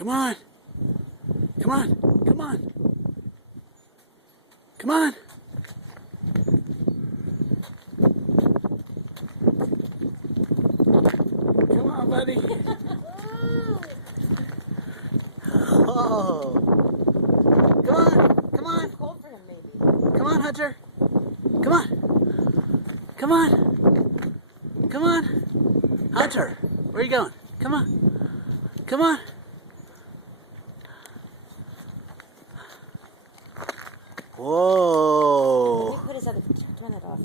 Come on. Come on. Come on. Come on. Come on, buddy. Oh. Come on. Come on. Cold for him, maybe. Come on, Hunter. Come on. Come on. Come on. Hunter, where are you going? Come on. Come on. Let Whoa. me put his other. Turn that off.